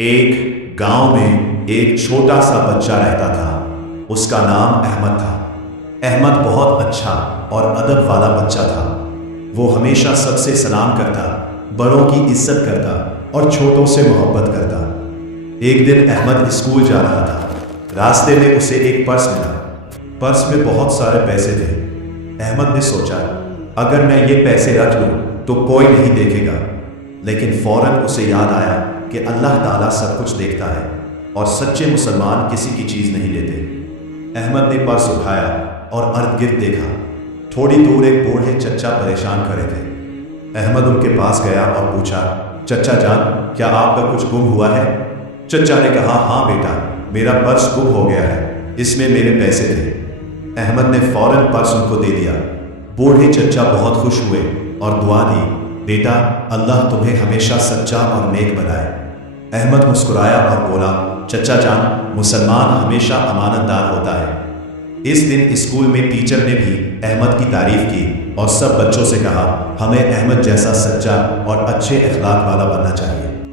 एक गांव में एक छोटा सा बच्चा रहता था। उसका नाम अहमद था। अहमद बहुत अच्छा और अदब वाला बच्चा था। वो हमेशा सबसे सलाम करता, बड़ों की इज्जत करता और छोटों से मोहब्बत करता। एक दिन अहमद स्कूल जा रहा था। रास्ते में उसे एक पर्स मिला। पर्स में बहुत सारे पैसे थे। अहमद ने सोचा, अगर मैं ये पैसे रख लूं तो कोई नहीं देखेगा। लेकिन फौरन उसे याद आया कि अल्लाह ताला सब कुछ देखता है और सच्चे मुसलमान किसी की चीज़ नहीं लेते। अहमद ने पर्स उठाया और अर्द गिर्द देखा। थोड़ी दूर एक बूढ़े चचा परेशान खड़े थे। अहमद उनके पास गया और पूछा, चचा जान, क्या आपका कुछ गुम हुआ है? चचा ने कहा, हाँ बेटा, मेरा पर्स गुम हो गया है, इसमें मेरे पैसे थे। अहमद ने फौरन पर्स उनको दे दिया। बूढ़े चचा बहुत खुश हुए और दुआ दी, बेटा, अल्लाह तुम्हें हमेशा सच्चा और नेक बनाए। अहमद मुस्कुराया और बोला, चचा जान, मुसलमान हमेशा अमानतदार होता है। इस दिन स्कूल में टीचर ने भी अहमद की तारीफ की और सब बच्चों से कहा, हमें अहमद जैसा सच्चा और अच्छे अखलाक वाला बनना चाहिए।